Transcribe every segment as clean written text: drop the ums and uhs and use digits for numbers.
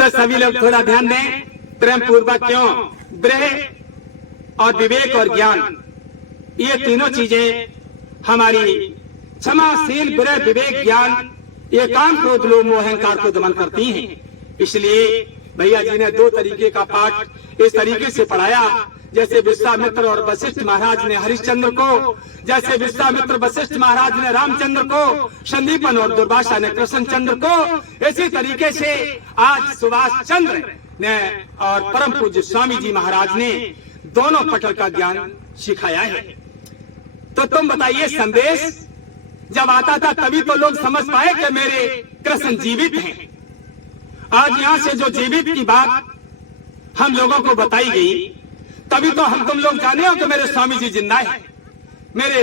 तो सभी लोग थोड़ा ध्यान दें, प्रेम पूर्वक क्यों। ब्रह और विवेक और ज्ञान, ये तीनों चीजें हमारी क्षमाशील ब्रह विवेक ज्ञान, ये काम क्रोध लोभ मोह अहंकार को दमन करती हैं। इसलिए भैया जी ने 2 तरीके का पाठ इस तरीके से पढ़ाया, जैसे विश्वामित्र और वशिष्ठ महाराज ने हरिश्चंद्र को, जैसे विश्वामित्र वशिष्ठ महाराज ने रामचंद्र को, संदीपन और दुर्वासा ने कृष्णचंद्र को, इसी तरीके से आज सुभाष चंद्र ने और परम पूज्य स्वामी जी महाराज ने दोनों पटल का ज्ञान सिखाया है। तो तुम बताइए, संदेश जब आता था तभी तो लोग समझ पाए कि मेरे कृष्ण जीवित हैं। आज यहाँ से जो जीवित की बात हम लोगों को बताई गई, तभी तो हम तुम लोग जाने हो कि मेरे स्वामी जी जिंदा है। मेरे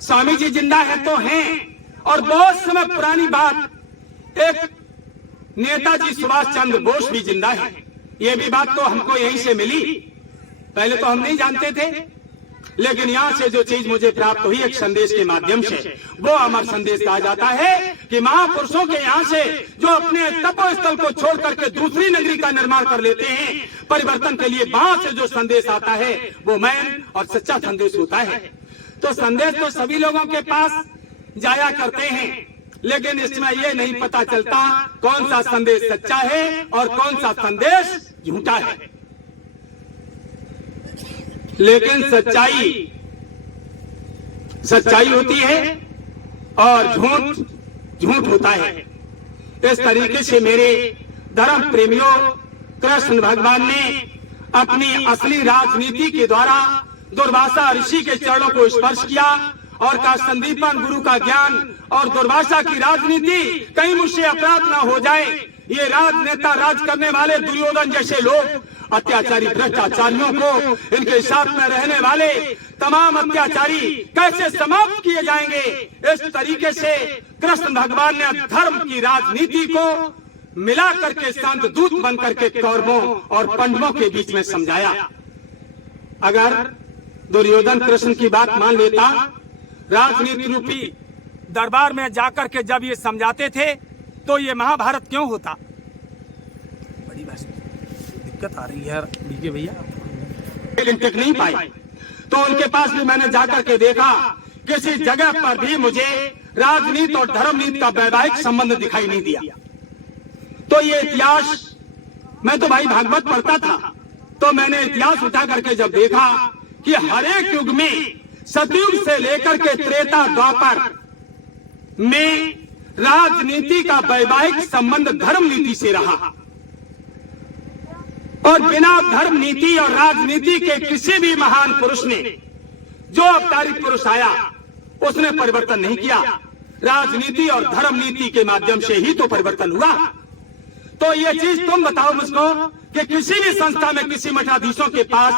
स्वामी जी जिंदा है तो हैं, और बहुत समय पुरानी बात, एक नेताजी सुभाष चंद्र बोस भी जिंदा है। ये भी बात तो हमको यहीं से मिली, पहले तो हम नहीं जानते थे, लेकिन यहाँ से जो चीज मुझे प्राप्त हुई एक संदेश के माध्यम से, वो अमर संदेश कहा जाता है कि महापुरुषों के यहाँ से जो अपने तपोस्थल को छोड़ करके दूसरी नगरी का निर्माण कर लेते हैं, परिवर्तन के लिए वहां से जो संदेश आता है वो मैन और सच्चा संदेश होता है। तो संदेश तो सभी लोगों के पास जाया करते हैं, लेकिन इसमें ये नहीं पता चलता कौन सा संदेश सच्चा है और कौन सा संदेश झूठा है। लेकिन सच्चाई होती है और झूठ होता है। इस तरीके से मेरे धर्म प्रेमियों, कृष्ण भगवान ने अपनी असली राजनीति के द्वारा दुर्वासा ऋषि के चरणों को स्पर्श किया और कहा, संदीपन गुरु का ज्ञान और दुर्वासा की राजनीति कहीं मुझसे अपराध ना हो जाए। ये राजनेता, राज करने वाले दुर्योधन जैसे लोग, अत्याचारी भ्रष्टाचारियों को, इनके साथ में रहने वाले तमाम अत्याचारी कैसे समाप्त किए जाएंगे। इस तरीके से कृष्ण भगवान ने धर्म की राजनीति को मिला करके शांत दूत बन करके कौरवों और पांडवों के बीच में समझाया। अगर दुर्योधन कृष्ण की बात मान लेता, राजनीति रूपी दरबार में जाकर के जब ये समझाते थे, तो ये महाभारत क्यों होता। बड़ी दिक्कत आ रही है डीके भैया, लेकिन टिक नहीं पाई। तो उनके पास भी मैंने जाकर के देखा, किसी जगह पर भी मुझे राजनीति और धर्मनीति का वैवाहिक संबंध दिखाई नहीं दिया। तो ये इतिहास, मैं तो भाई भागवत पढ़ता था, तो मैंने इतिहास उठा करके जब देखा कि हर एक युग में, सतयुग से लेकर के त्रेता द्वापर में राजनीति का वैवाहिक संबंध धर्म नीति से रहा, और बिना धर्म नीति और राजनीति के किसी भी महान पुरुष ने, जो अवतारित पुरुष आया, उसने परिवर्तन नहीं किया। राजनीति और धर्म नीति के माध्यम से ही तो परिवर्तन हुआ। तो ये चीज तुम बताओ मुझको कि किसी भी संस्था में, किसी मठाधीशों के पास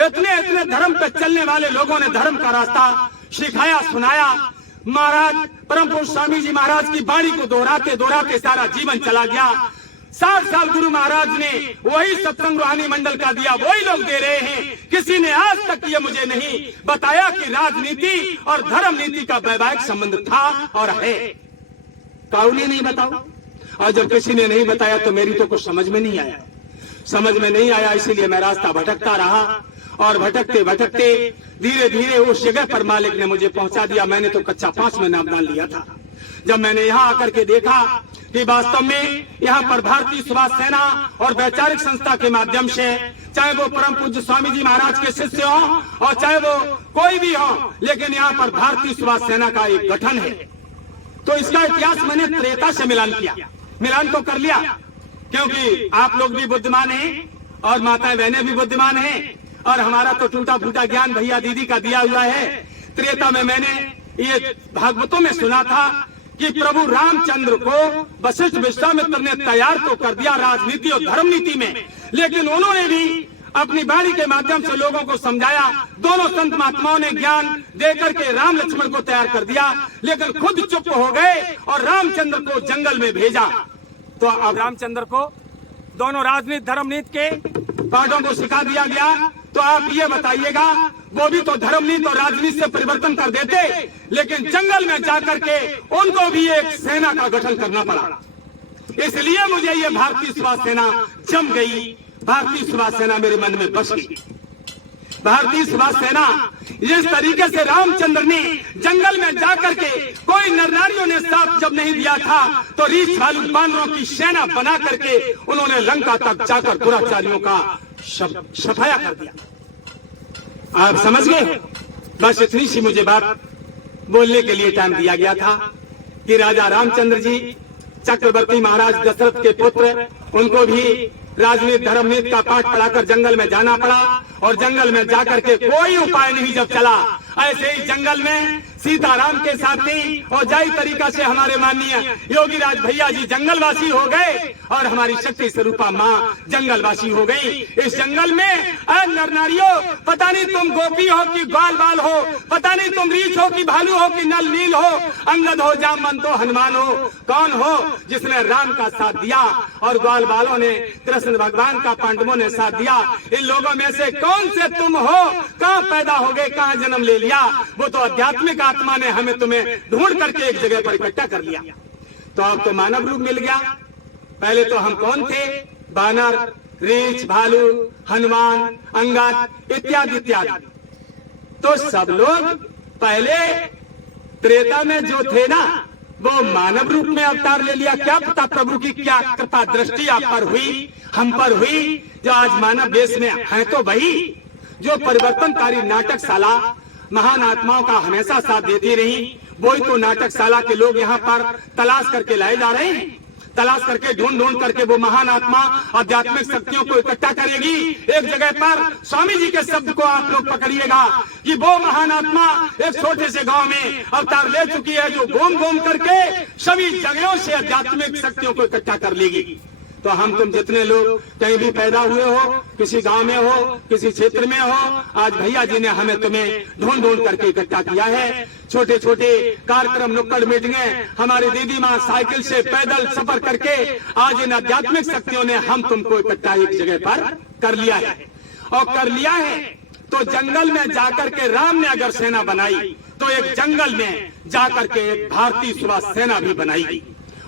इतने धर्म पे चलने वाले लोगों ने धर्म का रास्ता सिखाया, सुनाया। महाराज परम पुरुष स्वामी जी महाराज की बाणी को दोहराते दोहराते सारा जीवन चला गया। 60 साल गुरु महाराज ने वही सत्संग रूहानी मंडल का दिया, वही लोग दे रहे हैं। किसी ने आज तक ये मुझे नहीं बताया कि राजनीति और धर्म नीति का वैवाहिक संबंध था और है। काउनी नहीं बताओ। और जब किसी ने नहीं बताया तो मेरी तो कुछ समझ में नहीं आया, इसीलिए मैं रास्ता भटकता रहा, और भटकते भटकते धीरे धीरे उस जगह पर मालिक ने मुझे पहुंचा दिया। मैंने तो कच्चा 5 में नाम डाल लिया था। जब मैंने यहाँ आकर के देखा कि वास्तव में यहाँ पर भारतीय सुभाष सेना और वैचारिक संस्था के माध्यम से, चाहे वो परम पूज्य स्वामी जी महाराज के शिष्य हो और चाहे वो कोई भी हो, लेकिन यहाँ पर भारतीय सुभाष सेना का एक गठन है। तो इसका इतिहास मैंने त्रेता से मिलान किया, मिलान तो कर लिया, क्योंकि आप लोग भी बुद्धिमान हैं और माताएं बहनें भी बुद्धिमान हैं, और हमारा तो टूटा फूटा ज्ञान भैया दीदी का दिया हुआ है। त्रेता में मैंने ये भागवतों में सुना था कि प्रभु रामचंद्र को वशिष्ठ विश्वामित्र ने तैयार तो कर दिया राजनीति और धर्म नीति में, लेकिन उन्होंने भी अपनी वाणी के माध्यम से लोगों को समझाया। दोनों संत महात्माओं ने ज्ञान देकर के राम लक्ष्मण को तैयार कर दिया, लेकिन खुद चुप हो गए और रामचंद्र को जंगल में भेजा। तो अब रामचंद्र को दोनों राजनीति धर्म नीति के पाठों को सिखा दिया गया। तो आप ये बताइएगा, वो भी तो धर्म नीति और राजनीति से परिवर्तन कर देते, लेकिन जंगल में जाकर के उनको भी एक सेना का गठन करना पड़ा। इसलिए मुझे ये भारतीय सुभाष सेना जम गई, भारतीय सुभाष सेना मेरे मन में बस गई। भारतीय सुभाष सेना जिस तरीके से रामचंद्र ने जंगल में जाकर के कोई नर नारियों ने साथ जब नहीं दिया था तो रीछ भालू बानरों की सेना बना करके उन्होंने लंका तक जाकर दुराचारियों का सफाया कर दिया। आप समझ गए? बस इतनी सी मुझे बात बोलने के लिए टाइम दिया गया था कि राजा रामचंद्र जी चक्रवर्ती महाराज दशरथ के पुत्र, उनको भी राजनीति धर्मनीति का पाठ पढ़ाकर जंगल में जाना पड़ा और जंगल में जाकर के कोई उपाय नहीं जब चला, ऐसे ही जंगल में सीताराम के साथी और जाई तरीका से हमारे माननीय योगीराज भैया जी जंगलवासी हो गए और हमारी शक्ति स्वरूपा माँ जंगलवासी हो गई। इस जंगल में नर नारियों, पता नहीं तुम गोपी हो कि ग्वाल बाल हो, पता नहीं तुम रीछ हो कि भालू हो कि नल नील हो, अंगद हो जामवंत हो हनुमान हो, कौन हो जिसने राम का साथ दिया और ग्वाल बालों ने कृष्ण भगवान का, पांडवों ने साथ दिया। इन लोगों में से कौन से तुम हो? कहाँ पैदा हो गए, कहाँ जन्म ले लिया? वो तो आध्यात्मिक आत्मा ने हमें तुम्हें ढूंढ करके एक जगह पर इकट्ठा कर लिया। तो अब तो मानव रूप मिल गया। पहले तो हम कौन थे? बानर, रीछ, भालू, हनुमान, अंगद इत्यादि इत्यादि। तो सब लोग पहले त्रेता में जो थे ना, वो मानव रूप में अवतार ले लिया। क्या पता प्रभु की क्या कृपा दृष्टि आप पर हुई, हम पर हुई, जो आज मानव देश में है। तो वही जो परिवर्तनकारी नाटकशाला महान आत्माओं का हमेशा साथ देती रही, वही तो नाटकशाला के लोग यहाँ पर तलाश करके लाए जा रहे हैं। तलाश करके ढूंढ ढूंढ करके वो महान आत्मा आध्यात्मिक शक्तियों को इकट्ठा करेगी एक जगह पर। स्वामी जी के शब्द को आप लोग पकड़िएगा कि वो महान आत्मा एक छोटे से गांव में अवतार ले चुकी है, जो घूम घूम करके सभी जगहों से आध्यात्मिक शक्तियों को इकट्ठा कर लेगी। तो हम तुम जितने लोग कहीं भी पैदा हुए हो, किसी गांव में हो, किसी क्षेत्र में हो, आज भैया जी ने हमें तुम्हें ढूंढ ढूंढ करके इकट्ठा किया है। छोटे छोटे कार्यक्रम, नुक्कड़ मीटिंगें, हमारी दीदी माँ साइकिल से पैदल सफर करके आज इन आध्यात्मिक शक्तियों ने हम तुमको इकट्ठा एक जगह पर कर लिया है। और कर लिया है तो जंगल में जाकर के राम ने अगर सेना बनाई तो एक जंगल में जाकर के एक भारतीय सुभाष सेना भी बनाई।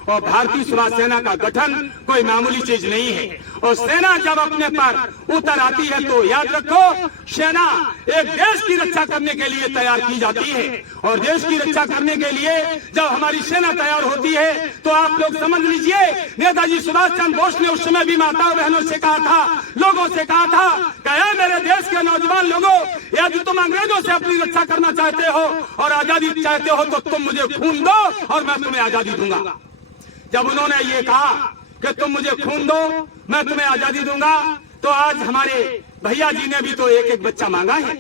और भारतीय सुभाष सेना का गठन कोई मामूली चीज नहीं है। और सेना जब अपने पर उतर आती है तो याद रखो, सेना एक देश की रक्षा करने के लिए तैयार की जाती है। और देश की रक्षा करने के लिए जब हमारी सेना तैयार होती है तो आप लोग समझ लीजिए, नेताजी सुभाष चंद्र बोस ने उस समय भी माताओं बहनों से कहा था, लोगों से कहा था, क्या मेरे देश के नौजवान लोगों, यदि तुम अंग्रेजों से अपनी रक्षा करना चाहते हो और आजादी चाहते हो तो तुम मुझे खून दो और मैं तुम्हें आजादी दूंगा। जब उन्होंने ये कहा कि तुम मुझे खून दो, मैं तुम्हें आजादी दूंगा, तो आज हमारे भैया जी ने भी तो एक एक बच्चा मांगा है।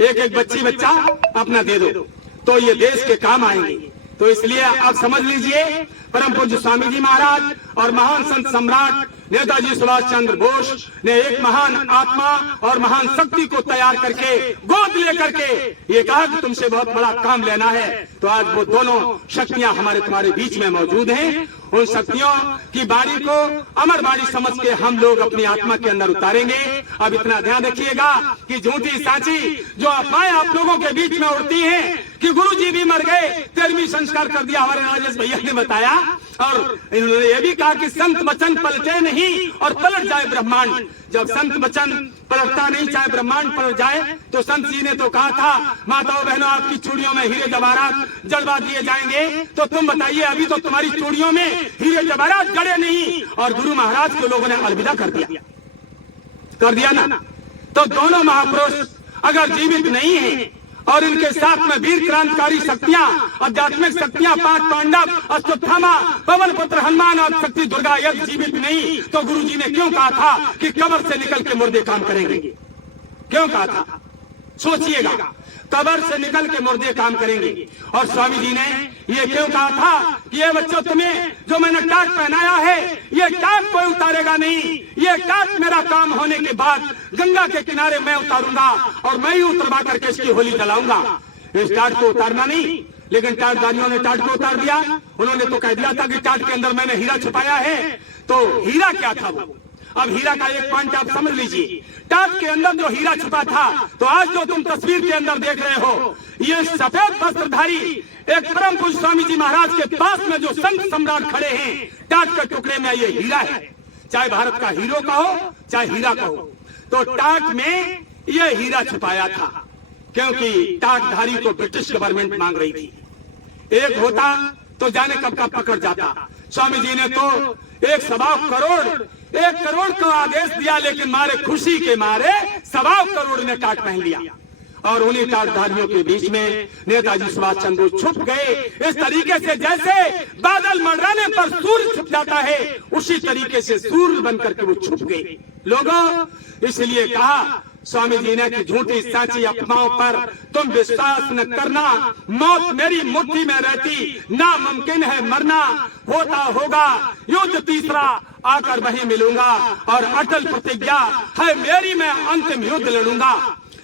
एक एक बच्चा अपना दे दो तो ये देश के काम आएंगे। तो इसलिए आप समझ लीजिए, परम पूज्य स्वामी जी महाराज और महान संत सम्राट नेताजी सुभाष चंद्र बोस ने एक महान आत्मा और महान शक्ति को तैयार करके गोद लेकर के ये कहा कि तुमसे बहुत बड़ा काम लेना है। तो आज वो दोनों शक्तियां हमारे तुम्हारे बीच में मौजूद हैं। उन शक्तियों की बाणी को अमर बाणी समझ के हम लोग अपनी आत्मा के अंदर उतारेंगे। अब इतना ध्यान रखिएगा कि झूठी सांची जो अफवाहें आप लोगों के बीच में उड़ती हैं कि गुरु जी भी मर गए, 13वीं संस्कार कर दिया, हमारे राजेश भैया ने बताया। और इन्होंने ये भी कहा कि संत वचन पलटे नहीं और पलट जाए ब्रह्मांड। जब संत वचन पलटता नहीं, चाहे ब्रह्मांड पलट जाए, तो संत जी ने तो कहा था, माताओं बहनों आपकी चूड़ियों में हीरे जवाहरात जड़वा दिए जाएंगे। तो तुम बताइए, अभी तो तुम्हारी चूड़ियों में हीरे जवाहरात जड़े नहीं और गुरु महाराज को लोगों ने अलविदा कर दिया ना। तो दोनों महापुरुष अगर जीवित नहीं है और इनके साथ में वीर क्रांतिकारी शक्तियां, आध्यात्मिक शक्तियां, 5 पांडव, अश्वत्थामा, पवन पुत्र हनुमान और शक्ति दुर्गा यदि जीवित नहीं, तो गुरु जी ने क्यों कहा था कि कब्र से निकल के मुर्दे काम करेंगे? क्यों कहा था? सोचिएगा, कब्र से निकल के मुर्दे काम करेंगे। और स्वामी जी ने ये क्यों कहा था कि ये बच्चों, तुम्हें जो मैंने टाट पहनाया है, ये टाट कोई उतारेगा नहीं, ये टाट मेरा काम होने के बाद गंगा के किनारे मैं उतारूंगा और मैं ही उतरवा करके इसकी होली जलाऊंगा। इस टाट को उतारना नहीं, लेकिन टाटदारियों ने टाट को उतार दिया। उन्होंने तो कह दिया था कि टाट के अंदर मैंने हीरा छुपाया है। तो हीरा क्या था वो? अब हीरा का एक पॉइंट आप समझ लीजिए, टाट के अंदर जो हीरा छुपा था, तो आज जो तुम तस्वीर के अंदर देख रहे हो, ये सफेद वस्त्रधारी एक परम पूज्य स्वामी जी महाराज के पास में जो संत सम्राट खड़े हैं, टाट के टुकड़े में ये हीरा है। चाहे भारत का हीरो कहो चाहे हीरा कहो, तो टाट में ये हीरा छुपाया था, क्योंकि टाटधारी को ब्रिटिश गवर्नमेंट मांग रही थी। एक होता तो जाने कब का पकड़ जाता। स्वामी जी ने तो 1 करोड़ का आदेश दिया, लेकिन मारे खुशी के मारे 1.25 करोड़ ने टाट पहन लिया। और उन्हीं टाटधारियों के बीच में नेताजी सुभाष चंद्र बोस छुप गए। इस तरीके से जैसे बादल मंडराने पर सूर्य छुप जाता है, उसी तरीके से सूर्य बनकर के वो छुप गए। लोगों, इसलिए कहा स्वामी जी ने कि झूठी सांची अफवाहों पर तुम विश्वास न करना। मौत मेरी मुट्ठी में रहती, नामुमकिन है मरना। होता होगा युद्ध तीसरा, आकर वहीं मिलूंगा, और अटल प्रतिज्ञा है मेरी, मैं अंतिम युद्ध लड़ूंगा।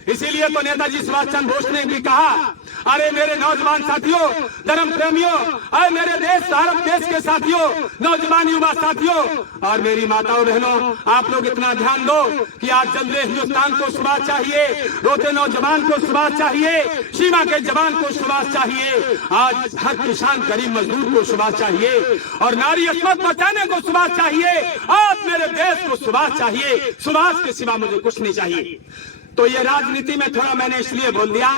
इसीलिए तो नेताजी सुभाष चंद्र बोस ने भी कहा, अरे मेरे नौजवान साथियों, धर्म प्रेमियों, अरे मेरे देश भारत देश के साथियों, नौजवान युवा साथियों, और मेरी माताओं बहनों, आप लोग इतना ध्यान दो कि आज जल्दे हिंदुस्तान को सुभाष चाहिए, रोते नौजवान को सुभाष चाहिए, सीमा के जवान को सुभाष चाहिए, आज हर किसान गरीब मजदूर को सुभाष चाहिए, और नारी अस्मत बचाने को सुभाष चाहिए। आज मेरे देश को सुभाष चाहिए, सुभाष के सिवा मुझे कुछ नहीं चाहिए। तो ये राजनीति में थोड़ा मैंने इसलिए बोल दिया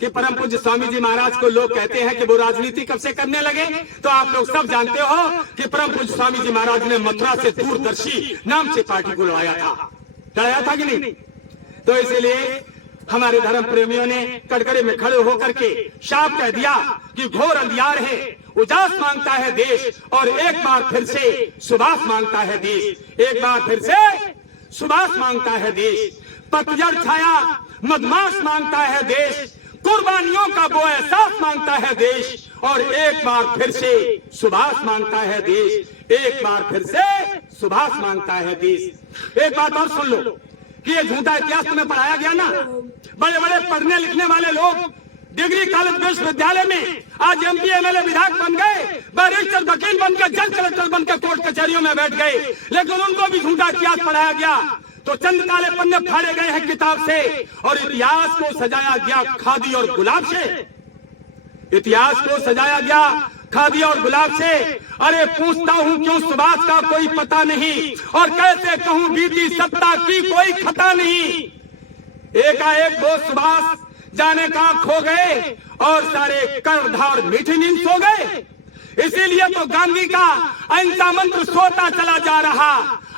कि परम पूज्य स्वामी जी महाराज को लोग कहते हैं कि वो राजनीति कब से करने लगे। तो आप लोग सब जानते हो कि परम पूज्य स्वामी जी महाराज ने मथुरा से दूरदर्शी नाम से पार्टी को लड़ाया था कि नहीं। तो इसीलिए हमारे धर्म प्रेमियों ने कटघरे में खड़े होकर के साफ कह दिया कि घोर अंधियार है, उजास मांगता है देश, और एक बार फिर से सुभाष मांगता है देश, एक बार फिर से सुभाष मांगता है देश। पतझड़ छाया मधमास मांगता है देश, कुर्बानियों का वो एहसास मांगता है देश, और एक बार फिर से सुभाष मांगता है देश, एक बार फिर से सुभाष मांगता है देश। एक बात और सुन लो कि ये झूठा इतिहास तुम्हें पढ़ाया गया ना, बड़े बड़े पढ़ने लिखने वाले लोग डिग्री कॉलेज विश्वविद्यालय में आज MP MLA विधायक बन गए, बैरिस्टर वकील बनकर, जज कलेक्टर बनकर कोर्ट कचहरियों में बैठ गए, लेकिन उनको भी झूठा इतिहास पढ़ाया गया। तो चंद काले पन्ने फाड़े गए हैं किताब से, और इतिहास को सजाया गया खादी और गुलाब से। इतिहास को सजाया गया खादी और गुलाब से। अरे पूछता हूँ क्यों सुभाष का कोई पता नहीं, और कैसे कहूँ बीती सत्ता की कोई खता नहीं। एकाएक वो सुभाष जाने कहां खो गए, और सारे कर धार मीठी नींद सो गए। इसीलिए तो गांधी का अहिंसा मंत्र सोता चला जा रहा,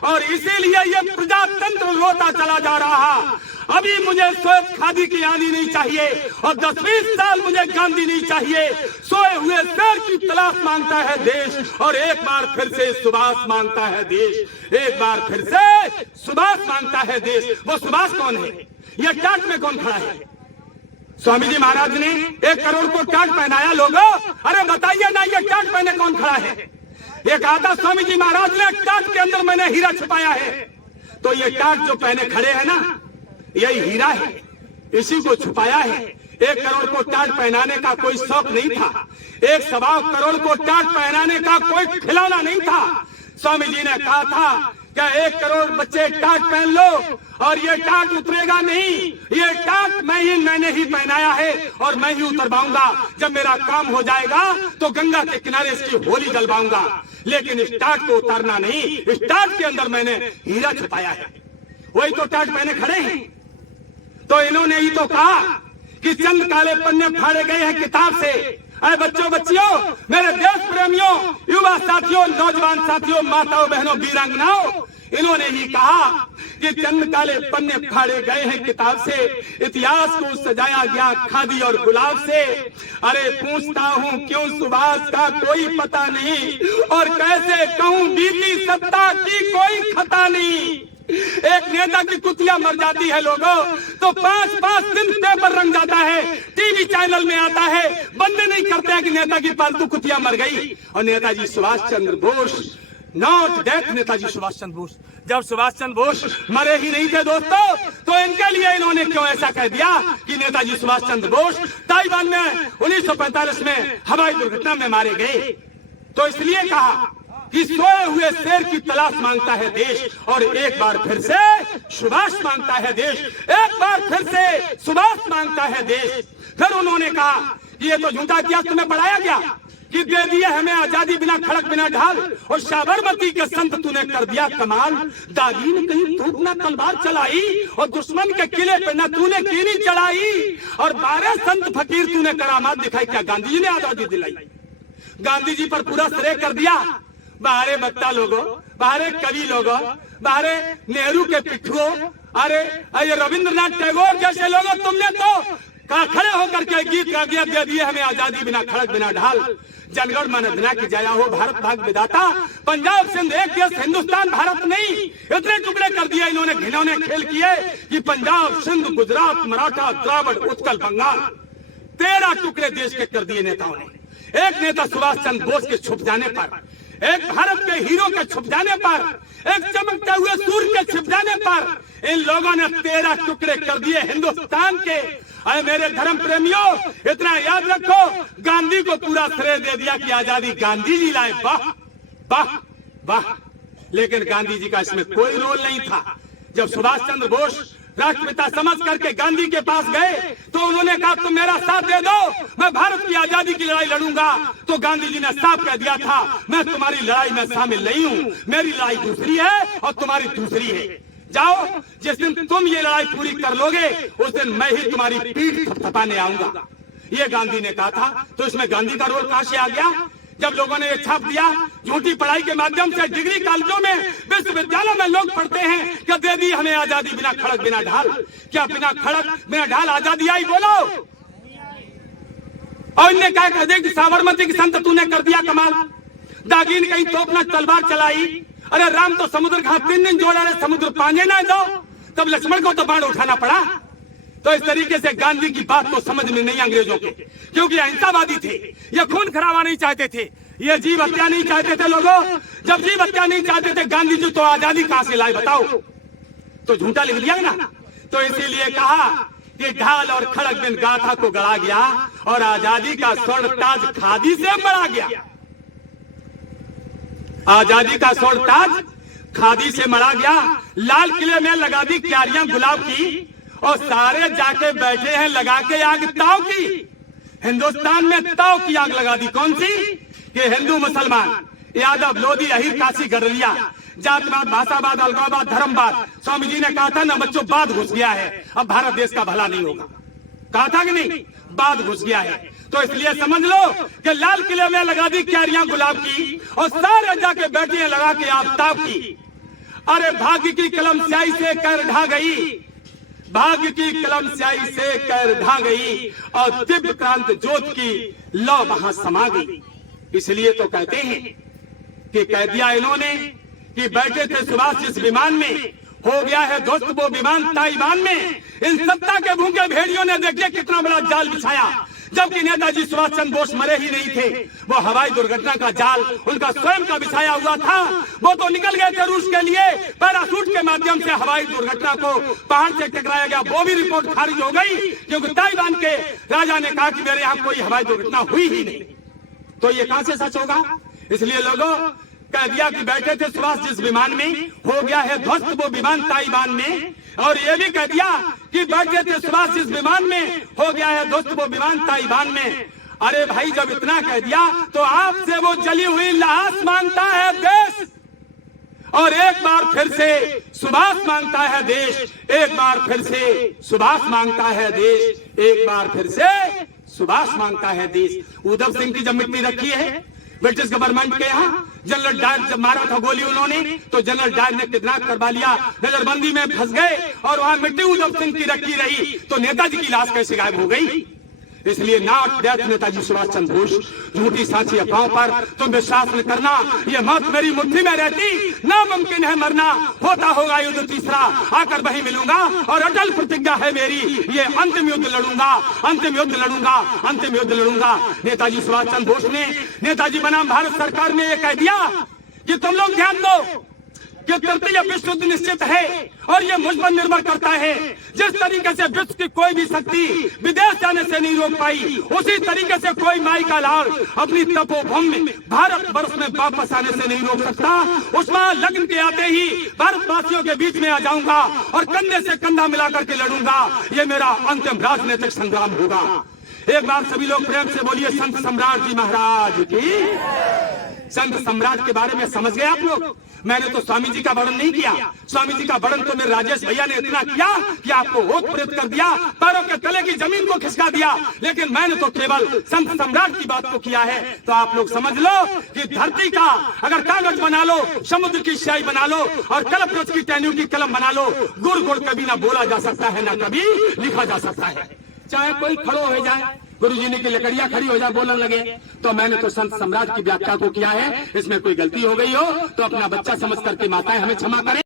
और इसीलिए ये प्रजातंत्र रोता चला जा रहा। अभी मुझे श्वेत खादी की आंधी नहीं चाहिए, और 10-20 साल मुझे गांधी नहीं चाहिए। सोए हुए शेर की तलाश मांगता है देश, और एक बार फिर से सुभाष मांगता है देश, एक बार फिर से सुभाष मांगता है देश। वो सुभाष कौन है? ये टाट में कौन खड़ा है? स्वामी जी महाराज ने 1 करोड़ को टाट पहनाया। लोगों, अरे बताइए ना, ये टाट पहने कौन खड़ा है? ये कहा था स्वामी जी महाराज ने, टाट के अंदर मैंने हीरा छुपाया है। तो ये टाट जो पहने खड़े हैं ना, यही हीरा है, इसी को छुपाया है। 1 करोड़ को टाट पहनाने का कोई शौक नहीं था, 1.25 करोड़ को टाट पहनाने का कोई खिलौना नहीं था। स्वामी जी ने कहा था क्या 1 करोड़ बच्चे टाट पहन लो, और ये टाट उतरेगा नहीं, ये टाट मैंने ही पहनाया है, और मैं ही उतरवाऊंगा। जब मेरा काम हो जाएगा तो गंगा के किनारे इसकी होली जलवाऊंगा, लेकिन इस टाट को उतारना नहीं, इस टाट के अंदर मैंने हीरा छुपाया है। वही तो टाट पहने खड़े हैं। तो इन्होंने ही तो कहा कि चंद काले पन्ने फाड़े गए हैं किताब से। अरे बच्चों बच्चियों, मेरे देश प्रेमियों, युवा साथियों, नौजवान साथियों, माताओं बहनों, वीरांगनाओं, इन्होंने ही कहा कि चंद काले पन्ने फाड़े गए हैं किताब से, इतिहास को सजाया गया खादी और गुलाब से। अरे पूछता हूँ क्यों सुभाष का कोई पता नहीं, और कैसे कहूँ बीती सत्ता की कोई खता नहीं। एक नेता की कुतिया मर जाती है लोगों, तो 5-5 दिन पेपर रंग जाता है, टीवी चैनल में आता है, बंदे नहीं करते हैं कि नेता की पालतू कुतिया मर गई। और नेताजी सुभाष चंद्र बोस, नॉट डेथ नेताजी सुभाष चंद्र बोस, जब सुभाष चंद्र बोस मरे ही नहीं थे दोस्तों, तो इनके लिए इन्होंने क्यों ऐसा कह दिया कि नेताजी सुभाष चंद्र बोस ताइवान में 1945 में हवाई दुर्घटना में मारे गए। तो इसलिए कहा कि सोए हुए शेर की तलाश मांगता है देश, और एक बार फिर से सुभाष मांगता है देश, एक बार फिर से सुभाष मांगता है देश। फिर उन्होंने कहा कि ये तो झूठा इतिहास तुम्हें पढ़ाया गया कि दे दिए हमें आजादी बिना खड़क बिना ढाल, और साबरमती के संत तूने कर दिया कमाल। दागी ने कहीं तूप ना तलवार चलाई, और दुश्मन के किले पे न तूने कीनी चढ़ाई, और 12 संत फकीर तूने करामात दिखाई। क्या गांधी जी ने आजादी दिलाई? गांधी जी पर पूरा श्रेय कर दिया। बाहरे बत्ता लोगों, बाहरे कवि लोगों, बाहरे नेहरू के पिट्ठुओं, अरे ये रविंद्रनाथ टैगोर जैसे लोगों, तुमने तो खड़े होकर के गीत गा दिया, दे दिए हमें आजादी बिना खड़क बिना ढाल। जनगण मन अधिनायक की जया हो, भारत भाग विधाता, पंजाब सिंध एक देश हिंदुस्तान भारत नहीं। इतने टुकड़े कर दिए इन्होंने, घिनौने खेल किए कि पंजाब सिंध गुजरात मराठा द्राविड़ उत्कल बंगाल, 13 टुकड़े देश के कर दिए नेताओं ने। एक नेता सुभाष चंद्र बोस के छुप जाने पर, एक भारत के हीरो के छुप जाने पर, एक चमकते हुए सूर्य के छुप जाने पर इन लोगों ने 13 टुकड़े कर दिए हिंदुस्तान के। अरे मेरे धर्म प्रेमियों, इतना याद रखो, गांधी को पूरा श्रेय दे दिया कि आजादी गांधी जी लाए। वाह वाह वाह, लेकिन गांधी जी का इसमें कोई रोल नहीं था। जब सुभाष चंद्र बोस राष्ट्रपिता समझ करके गांधी के पास गए तो उन्होंने कहा तुम मेरा साथ दे दो, मैं भारत की आजादी की लड़ाई लड़ूंगा। तो गांधी जी ने साफ कह दिया था, मैं तुम्हारी लड़ाई में शामिल नहीं हूं, मेरी लड़ाई दूसरी है और तुम्हारी दूसरी है। जाओ, जिस दिन तुम ये लड़ाई पूरी कर लोगे उस दिन मैं ही तुम्हारी पीठ थपथपाने आऊंगा। ये गांधी ने कहा था। तो इसमें गांधी का रोल कहां से आ गया? जब लोगों ने ये छाप दिया, झूठी पढ़ाई के माध्यम से डिग्री कॉलेजों में, विश्वविद्यालयों में लोग पढ़ते हैं कि दे दी हमें आजादी बिना खड़क बिना ढाल। क्या बिना खड़क बिना ढाल आजादी आई? बोलो। और इनने क्या कह दिया कि साबरमती की संत तूने कर दिया कमाल। दागी ने कहीं तोप ना तलवार चलाई। अरे राम तो समुद्र का 3 दिन जोड़ा रहे, समुद्र पाने ना दो, तब लक्ष्मण को तो बाण उठाना पड़ा। तो इस तरीके से गांधी की बात तो समझ में नहीं अंग्रेजों के, क्योंकि अहिंसावादी थे, ये खून खराबा नहीं चाहते थे, ये जीव हत्या नहीं चाहते थे। लोगों, जब जीव हत्या नहीं चाहते थे गांधी जी, तो आजादी कहां से लाए बताओ? तो झूठा लिख दिया ना। तो इसीलिए कहा कि ढाल और खड़क बिन गाथा को गढ़ा गया, और आजादी का स्वर्ण ताज खादी से मढ़ा गया। आजादी का स्वर्ण ताज खादी से मढ़ा गया। लाल किले में लगा दी क्यारियां गुलाब की, और सारे जाके बैठे हैं लगा के आग ताव की। हिंदुस्तान में ताव की आग लगा दी। कौन सी? कि हिंदू मुसलमान, यादव लोधी अहीर काशी गरलिया, जातवाद भाषावाद अलगाववाद धर्मवाद। स्वामी जी ने कहा था ना बच्चों, बाद घुस गया है, अब भारत देश का भला नहीं होगा। कहा था कि नहीं? बाद घुस गया है। तो इसलिए समझ लो कि लाल किले में लगा दी क्यारियां गुलाब की, और सारे जाके बैठे हैं लगा के आफ्ताब की। अरे भाग्य की कलम स्याही से कर ढा गई, भाग्य की कलम स्याही से कर ढा गई, और दिव्य क्रांत ज्योत की लौ वहां समा गई। इसलिए तो कहते हैं कि कह दिया इन्होंने कि बैठे थे सुभाष जिस विमान में, हो गया है दोस्त वो विमान ताइवान में। इन सत्ता के भूखे भेड़ियों ने देखिए कितना बड़ा जाल बिछाया। जबकि नेताजी सुभाष चंद्र बोस मरे ही नहीं थे, वो हवाई दुर्घटना का जाल उनका स्वयं का बिछाया हुआ था। वो तो निकल गए थे रूस के लिए, पैराशूट के माध्यम से हवाई दुर्घटना को पहाड़ से टकराया गया, वो भी रिपोर्ट खारिज हो गई, क्योंकि ताइवान के राजा ने कहा कि मेरे यहाँ कोई हवाई दुर्घटना हुई ही नहीं। तो ये कहां से सच होगा? इसलिए लोगों कह दिया कि बैठे थे सुभाष जिस विमान में, हो गया है ध्वस्त वो विमान ताइवान में। और ये भी कह दिया कि बैठे थे सुभाष जिस विमान में, हो गया है ध्वस्त वो विमान ताइवान में। अरे भाई, जब इतना कह दिया तो आपसे वो जली हुई लाश मांगता है देश, और एक बार फिर से सुभाष मांगता है देश, एक बार फिर से सुभाष मांगता है देश, एक बार फिर से सुभाष मांगता है देश। उद्धव सिंह की जब मिट्टी रखी है ब्रिटिश गवर्नमेंट के यहाँ, जनरल डायर जब मारा था गोली उन्होंने, तो जनरल डायर ने किडनैप करवा लिया, नजरबंदी में फंस गए, और वहां मिट्टी उद्धव सिंह की रखी रही, तो नेताजी की लाश कैसे गायब हो गई? इसलिए नॉट डेथ नेताजी सुभाष चंद्र बोस। झूठी सांची अफवाहों पर तुम विश्वास न करना, ये मौत मेरी मुट्ठी में रहती, नामुमकिन है मरना, होता होगा युद्ध तीसरा, आकर वहीं मिलूंगा, और अटल प्रतिज्ञा है मेरी, ये अंतिम युद्ध लड़ूंगा, अंतिम युद्ध लड़ूंगा, अंतिम युद्ध लड़ूंगा। नेताजी सुभाष चंद्र बोस ने, नेताजी बनाम भारत सरकार ने ये कह दिया कि तुम लोग ध्यान दो कि तृतीय विश्व युद्ध निश्चित है और ये मुझ पर निर्भर करता है। जिस तरीके से विश्व की कोई भी शक्ति विदेश जाने से नहीं रोक पाई, उसी तरीके से कोई माई का लाल अपनी तपोभूमि भारत वर्ष में वापस आने से नहीं रोक सकता। उसमें लग्न के आते ही भारतवासियों के बीच में आ जाऊंगा और कंधे से कंधा मिलाकर के लड़ूंगा। ये मेरा अंतिम राजनीतिक संग्राम होगा। एक बार सभी लोग प्रेम से बोलिए संत सम्राट जी महाराज की। संत सम्राट के बारे में समझ गए आप लोग। मैंने तो स्वामी जी का वर्णन नहीं किया। स्वामी जी का वर्णन तो मेरे राजेश भैया ने इतना किया कि आपको होत प्रेत कर दिया, पैरों के तले की जमीन को खिसका दिया। लेकिन मैंने तो केवल संत सम्राट की बात को किया है। तो आप लोग समझ लो कि धरती का अगर कागज बना लो, समुद्र की स्याही बना लो और कलपवृक्ष की टहनियों की कलम बना लो, गुड़ गुड़ कभी ना बोला जा सकता है, ना कभी लिखा जा सकता है। चाहे कोई खड़ो हो जाए, गुरु जी ने की लकड़ियां खड़ी हो जाए, बोलने लगे, तो मैंने तो संत सम्राट की व्याख्या को किया है। इसमें कोई गलती हो गई हो तो अपना बच्चा समझ करके माताएं हमें क्षमा करें।